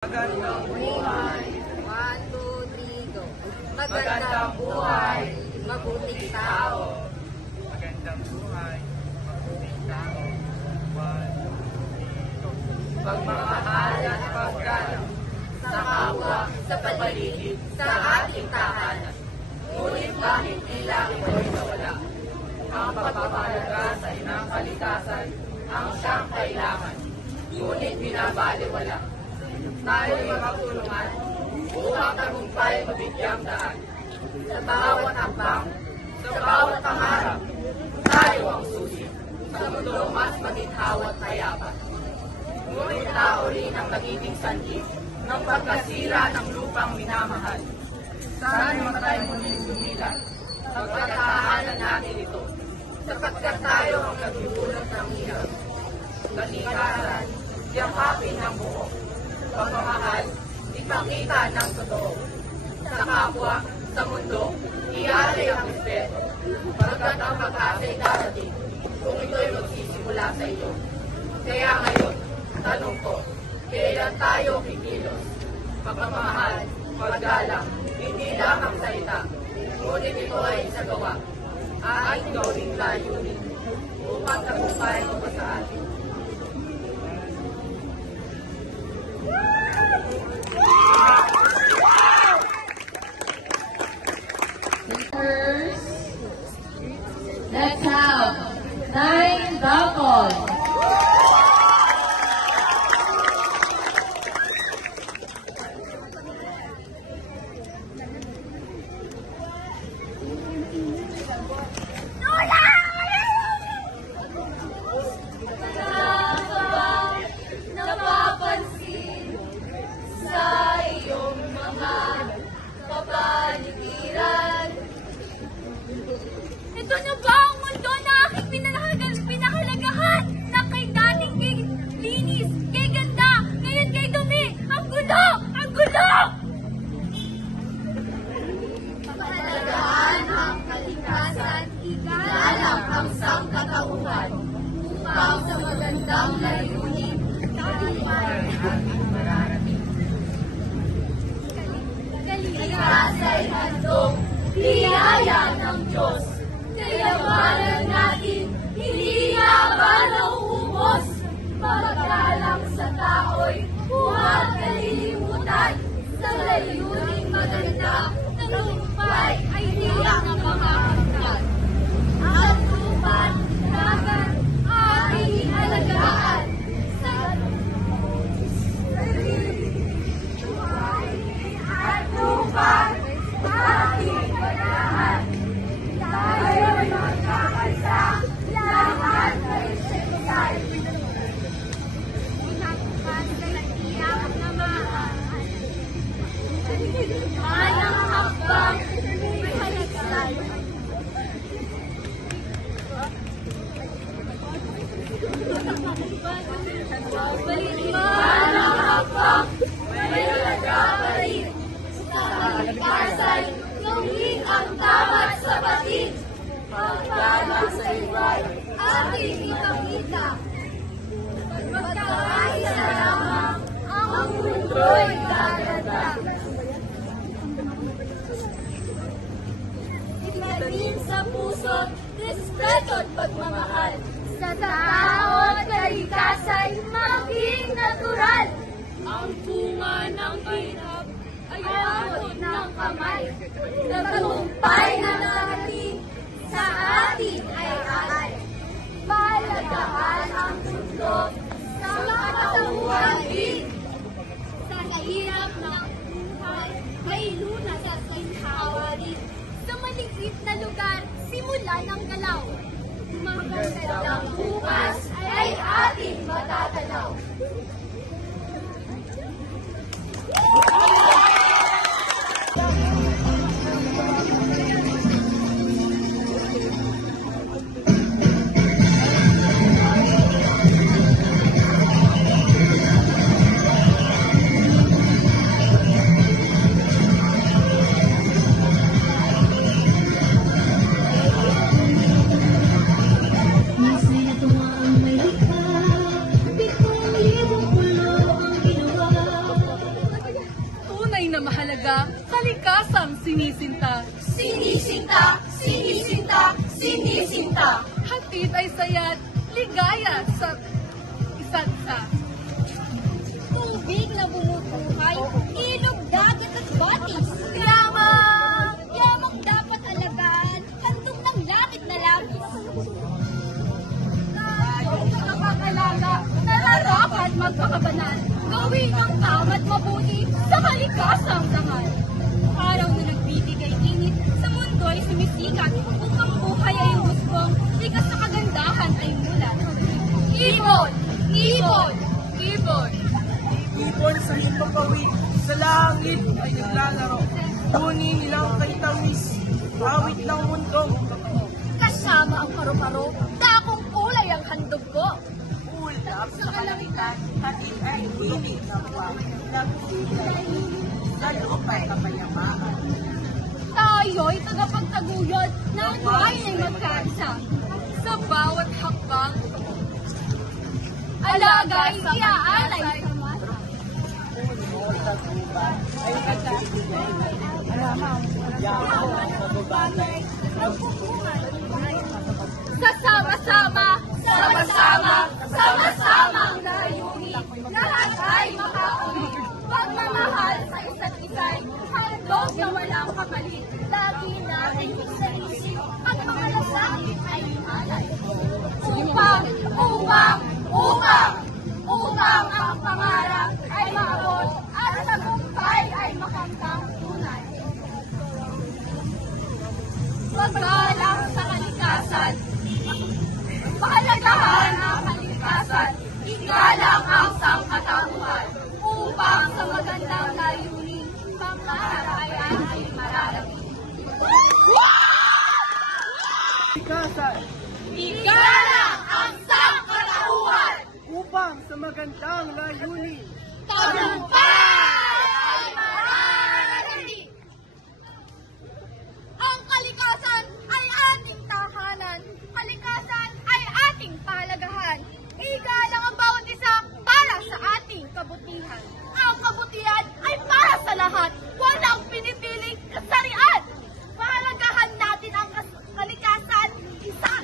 Magandang buhay. 1, 2, 3, go. Magandang buhay. Mabuting tao. Magandang buhay. Mabuting tao. 1, 2, 3, go. Pagmamahal at paggalang sa kapwa, sa paligid, sa ating tahanan. Ngunit kahit tila ito'y nawala, ang pagpapahalaga sa inang kalikasan ang siyang kailangan. Ngunit binabaliwala. Tayo'y magtulungan upang tagumpay mabigyang daan. Sa bawat hakbang, sa bawat pangarap, tayo ang susi. Sa mundo mas maginhawa at payapa. Ngunit tao rin ang nagiging sanhi ng pagkasira ng lupang minamahal. Sana matay muling lumilan. Pagkatahanan natin ito. Sapagkat tayo ang nagdudulot ng hirap. Kalikasan, yakapin ng buo. Pagmamahal, ipakita ng totoo. Sa kapwa, sa mundo, iyari ang respeto. Pagkat ang pag-asa'y darating, kung ito'y magsisimula sa iyo. Kaya ngayon, tanong ko, kailan tayo kikilos? Pagmamahal, paggalang, hindi lamang salita, ngunit ito ay sa gawa. Ating gawing layunin upang tagumpay ko sa atin. Let's have 9 Falcons. Napapansin sa iyong mga kapaligiran. Ito na ba ang mundo na aking pinahalagahan? Na kay dating kay linis, kay ganda, ngayon kay dumi. Ang gulo! Ang gulo! Pangalagaan ang kalikasan, igalang ang sangkatauhan, upang sa magandang layunin, tagumpay ating mararating. Kaligtasa'y handog, biyaya ng Diyos. Kayamanan natin, hindi nga ba nauubos? Pagkalang sa tao'y huwag kalilimutan. Sa layuning maganda, tagumpay ay tiyak na makakagkat. Ang lupa't dagat, ating inalagaan. Sa buhay at lupa't ating paglahan. Tayo'y magkakaisa, lahat ay siyempre. Pinagpas ay tiyak na maaari. Manang hakbang, may haligsan. Manang hakbang, may halaga pa rin. Sa kalikasan, gawin ang tama't sabatin. Pagkalang sa iba'y ating ipakita. Magkakaisa lamang ang mundo'y gaganda. Itanim sa puso't respeto at pagmamahal. Sa tao at kalikasan maging natural. Ang bunga ng hirap ay abot ng kamay. Nagtagumpay na natin sa atin ay aral. Palagahan ang mundo sa katauhan din. Sa kahirap ng buhay, may lunas at ginhawa rin. Sa maliit na lugar, simula ng galaw. Magandang bukas ay ating matatanaw. Masaya tuwa ang may likha, mahalaga, kalikasang sinisinta. Sinisinta, sinisinta, sinisinta. Hatid ay saya't ligaya sa isa't isa. Tubig na bumubuhay, ilog, dagat at batis. Yamang dapat alagaan, handog ng langit na langis. Tayo sa kapakalaga, nararapat magpakabanal. Gawin ang tama't mabuti sa kalikasang dangal. Araw na nagbibigay init, sa mundo ay sumisikat, upang buhay ay husbong, likas sa kagandahan ay mulat. Ibon! Ibon! Ibon! Ibon sa himpapawid, sa langit ay naglalaro. Kunin nilang kay tamis, awit ng mundong totoo. Kasama ang paru-paro, dakong kulay ang handog ko. Ulap sa kalangitan, hatid ay hilig ng buwan. Nagpilay, sa lupay kapayamaan. Tayo'y tagapagtaguyod ng bayan ay magkaisa. Sa bawat hakbang, alagay iaalay kamasa. Puno sa gubat, ay nagbibigay ng alamang yaman sa babanay. Sama-sama, sama-sama, sama-sama ang layunin. Lahat ay makakawin. Pagmamahal sa isa't isa'y handog na walang kapalit. Lagi natin isip at mga lasakit ay ihalay. Upang ang pangarap ay maabot at tagumpay ay makamtang tunay. Paggalang sa kalikasan, pahalagahan ang kalikasan, igalang ang sangkatauhan, upang sa magandang layunin, pangarap ay ating mararating. Kalikasan, Igalang ang sangkatauhan, upang sa magandang layunin. tagumpay ay mararating. Ang kalikasan ay ating tahanan. Kalikasan ay ating pahalagahan. Igalang ang bawat isa para sa ating kabutihan. Ang kabutihan ay para sa lahat. Walang pinipiling kasarian. Pahalagahan natin ang kalikasan isa.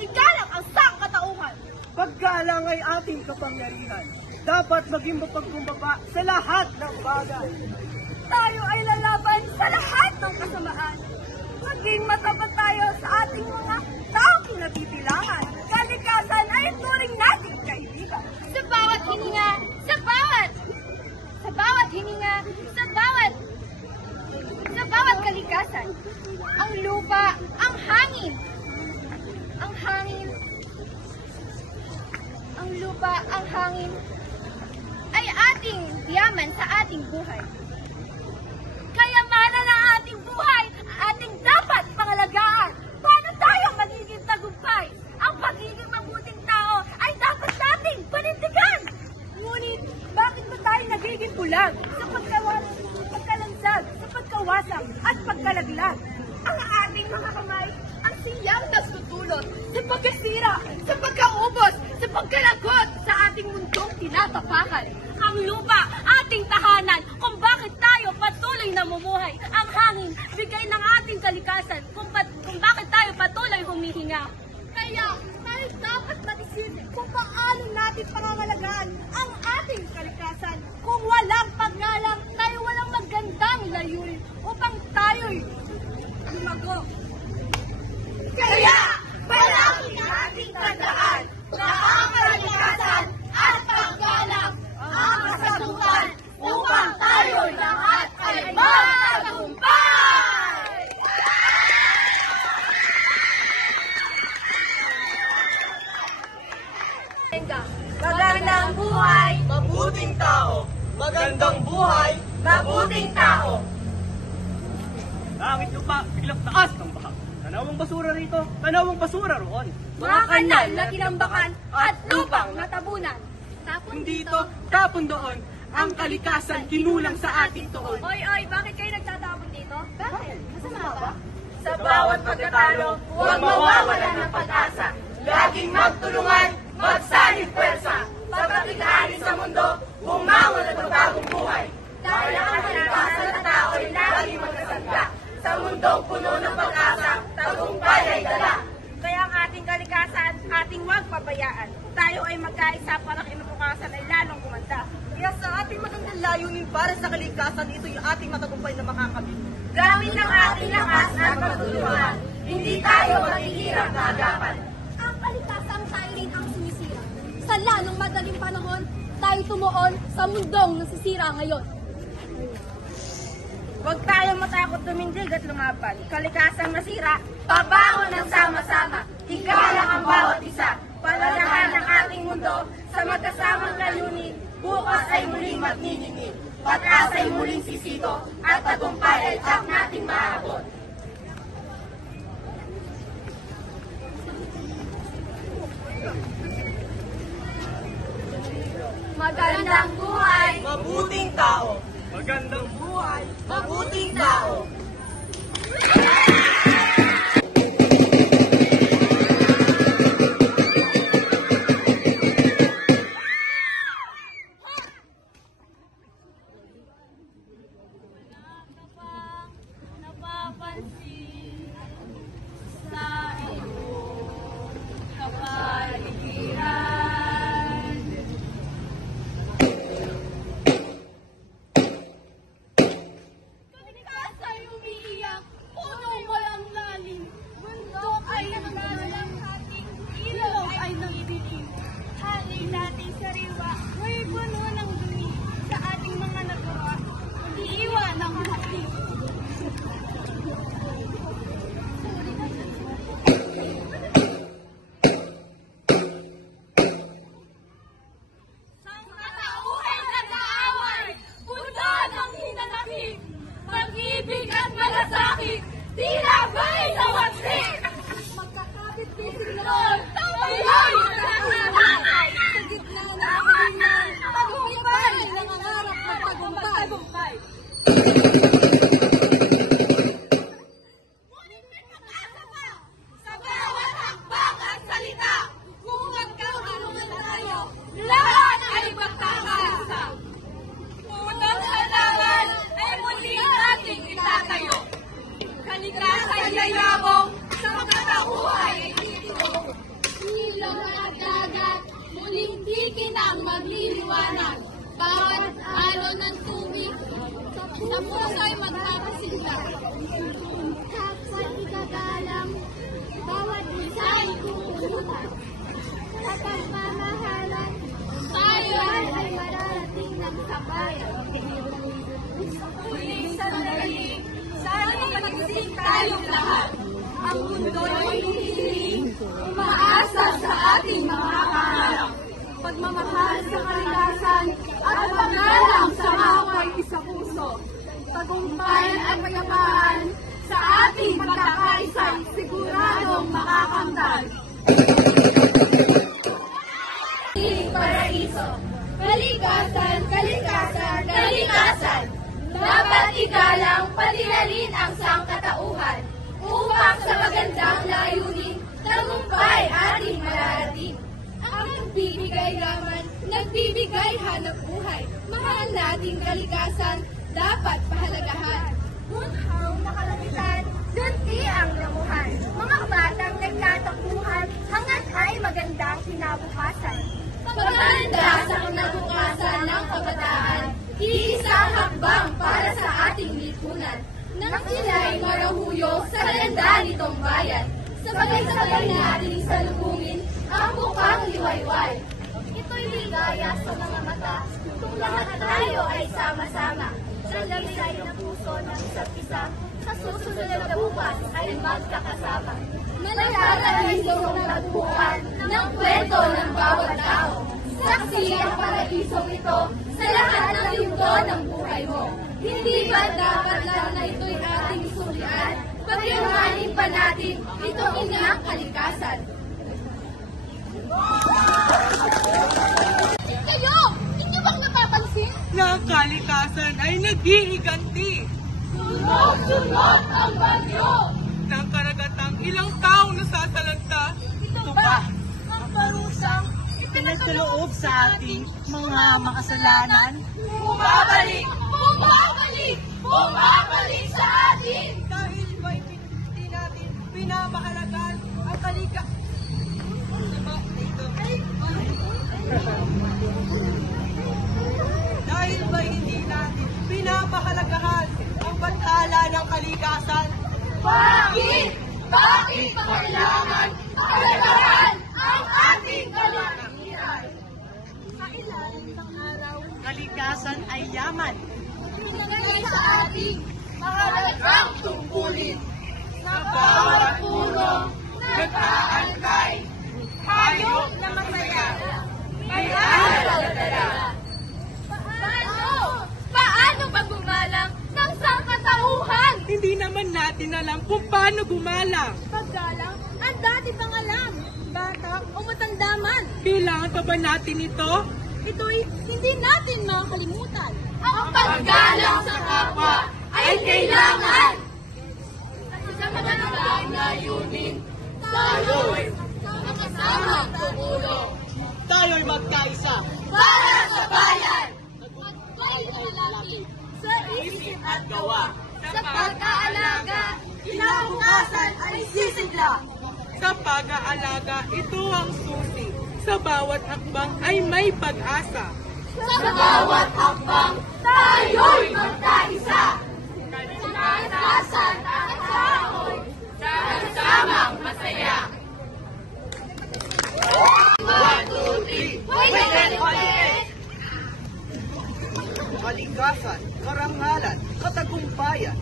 Igalang ang sangkatauhan. Paggalang ay ating kapangyarihan. Dapat maging mapagkumbaba sa lahat ng bagay. Tayo ay lalaban sa lahat ng kasamaan. Maging matapat tayo sa ating mga taong kinabibilangan. Kalikasan ay turing nating kaibigan. Sa bawat hininga, sa bawat kalikasan, ang lupa, ang hangin, ay ating yaman sa ating buhay. Kayamanan ng ating buhay, ating dapat pangalagaan. Paano tayo magiging tagumpay? Ang pagiging mabuting tao ay dapat nating panindigan. Ngunit, bakit ba tayo nagiging bulag sa pagkalansag, sa pagkawasak at pagkalaglag? Ang ating mga kamay, ang siyang nagtutulot sa pagkasira, sa pagkaubos, sa pagkalagot sa ating mundong tinatapakan. Ang lupa, ating tahanan, kung bakit tayo patuloy namumuhay. Ang hangin, bigay ng ating kalikasan, kung bakit tayo patuloy humihinga. Kaya, tayo dapat mag-isip kung paano natin pangangalagaan ang ating kalikasan. Kung walang paggalang, tayo walang magandang layunin upang tayo'y lumago. Kaya, palagi nating tandaan na ang kalikasan at paggalang ang kasagutan upang tayo lahat ay magtagumpay! Magandang buhay, Mabuting tao, magandang buhay. Mabuting tao. Langit lupa, biglang taas ng baha. Tanawang basura rito, tanawang basura roon. mga kanal na tinambakan at lupang natabunan. Hindi ito, tapon doon. Ang kalikasan kinulang sa ating tuon. Oy, bakit kayo nagtatapon dito? Bakit? Masama ba? Sa bawat pagkatalo, huwag mawawala ng pag-asa. Laging magtulungan, magsanib pwersa. Pagkapighanin sa mundo, bumangon at magbagong buhay. Dahil ang mundong puno ng pag-asa, tagumpay ay dala. Kaya ang ating kalikasan, ating huwag pabayaan. Tayo ay magkaisa para kinabukasan ay lalong kumanda. Kaya sa ating magandang layunin para sa kalikasan, ito yung ating matagumpay na makakamit. Gamit ang ating lakas at pagtulungan, hindi tayo maghihirap na agapan. Ang kalikasan tayo rin ang sumisira. Sa lalong madaling panahon, tayo tumuon sa mundong nasisira ngayon. Huwag tayong matakot tumindig at lumaban. Kalikasang nasira, Pagbangon ng sama-sama, igalang ang bawat isa. Palalahan ng ating mundo sa magkasamang layunin, bukas ay muling magniningil. Pag-asa ay muling sisito, at tagumpay ay tiyak nating maabot. magandang buhay! Mabuting tao. Magandang buhay. Mabuting tao! Napapansin sa iyong kapaligiran. Kalikasan ay umiiyak, punong walang lalim. Bundok ay nangangalanghating, ilog ay nangidilim. Halay nating sariwa, may puno ng dumi. Sa ating mga nagawa, mag-iiwan ng hati. Sang katauhan nag-aaway, punta ng hinanakit. Pag-ibig at malasakit, tila ba'y nawagsik? Magkakapit-pisilon, tayo'y naghahanay. Sa gitna ng kahilingan, tagumpay, nangangarap ng tagumpay. Ngunit may pag-asa pa, sa bawat hakbang at salita. Kung magkakaroon tayo, lahat ay magkakaisa. Unang halaman ay muli nating itatayo. Kalikasan yayabong sa magkatauhan ay dito. Ilog at dagat, muling tikin ang magliliwanag. Bawat alon ng tubig, sa puso'y magkakasinta. Kapag ikagalang, bawat isa'y tutulutan. Sa pagmamahalan, tayo ay mararating ng kabayan. Huling sandali, sana magising tayong lahat. Ang mundo'y hinihiling, umaasa sa ating mga kaharap. Pagmamahal sa kalikasan at paggalang sa away sa puso. Tagumpay at kapayapaan sa ating pagkakaisang siguradong makakamtan. Paraiso. Kalikasan, kalikasan, kalikasan. Dapat igalang paninalin ang sangkatauhan upang sa magandang layunin, tagumpay ating mararating. Ang nagbibigay laman, nagbibigay hanap buhay. Mahal nating kalikasan, dapat pahalagahan. Bunhaw na kalamitan, dunti ang damuhan. Mga batang nagtatakbuhan, hangad ay magandang kinabukasan. Maganda sa kinabukasan ng kabataan, iisang hakbang para sa ating lipunan. Nang sila'y marahuyo sa ganda nitong bayan, sabay-sabay natin salubungin ang bukang liwayway. Ito'y ligaya sa mga mata, kung lahat tayo ay sama-sama. Sa labisay na puso ng isa't isa, sa susunod na bukas ay magkakasama. Mananalisong nagbuuan ng kwento ng bawat tao. Saksi ang paraisong ito sa lahat ng yugto ng buhay mo. Hindi ba dapat lang na ito'y ating sulian? Pagyamanin pa natin itong inang kalikasan. Kayo! Hindi bang napapansin? Na ang kalikasan ay nag-iiganti. Sunod-sunod ang bagyo! Ng karagatang ilang taong nasasalanta. Ito ba ang parusang Pinagkaloob sa ating mga makasalanan. bumabalik! Bumabalik! Bumabalik sa atin! Dahil may pagpapala ng kalikasan. Bakit? Bakit kailangan alagaan ang ating kalikasan? Kailan ng araw, Kalikasan ay yaman. ilagay sa ating Mahalagang tungkulin sa bawat puno nag-aantay. Hayop na masaya. May aral na dala. Paano ba gumalang ng sangkatauhan? Hindi naman natin alam kung paano gumalang. paggalang, ang dati pang alam, bata o matanda man. Kailangan pa ba natin ito? Ito'y hindi natin makakalimutan. Ang paggalang sa kapwa ay kailangan. Sa magandang layunin, tayo'y sama-samang tumulong Tayo'y magkaisa. para sa bayan. Tayo'y lalaki sa isip At gawa Sa pag-aalaga, Kinabukasan ay sisigla. Sa pag-aalaga, ito ang susi. Sa bawat hakbang ay may pag-asa. sa bawat hakbang, tayo'y magkaisa. Kalikasan at tao'y sama-samang masaya. 1, 2, 3, ulit! Kalikasan, karangalan, katagumpayan.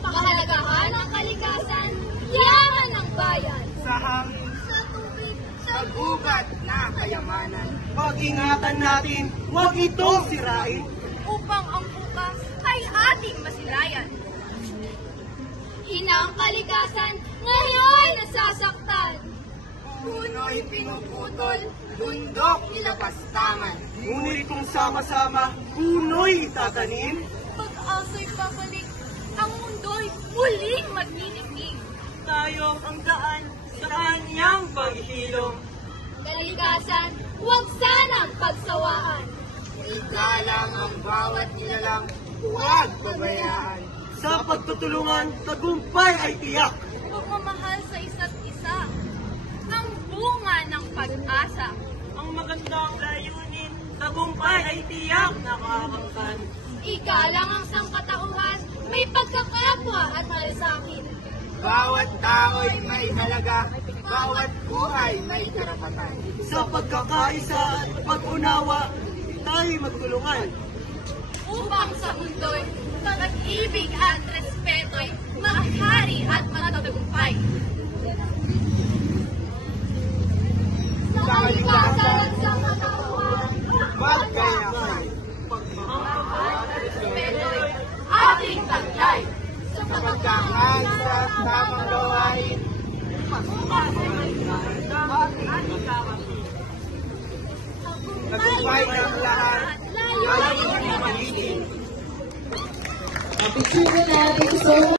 pahalagahan ang kalikasan, yaman ng bayan. Sa hangin, Sa tubig, sa gubat na kayamanan. Pag-ingatan natin, huwag itong sirain. upang ang bukas ay ating masilayan. Inang kalikasan, ngayon nasasaktan. Puno'y pinuputol, bundok ilapastangan. Ngunit kung sama-sama, puno'y tatanim. Pag-asa'y babalik, ang mundo'y muling magniningning. Tayo ang daan sa kanyang paghilom. Kalikasan, huwag sanang pagsawaan. Igalang ang bawat nilalang, huwag pabayaan. Sa pagtutulungan, tagumpay ay tiyak. Pagmamahal sa isa't isa, ang bunga ng pag-asa. Ang magandang layunin, tagumpay ay tiyak na makakangkan. Igalang ang sangkatauhan, may pagkakapwa at malasakit. Bawat tao'y may halaga, bawat buhay may karapatan. Sa pagkakaisa at pag-unawa, tayo'y magtulungan. Upang sa mundo'y pag-ibig at respeto'y maaari at magtagumpay. Sa kalikasan at sangkatauhan, Magkayaman. respeto'y ating taglay. Sa Pagkakaisa at tamang gawain. Tagumpay ng lahat, layunin na malilim. Picture na. Thank you so much.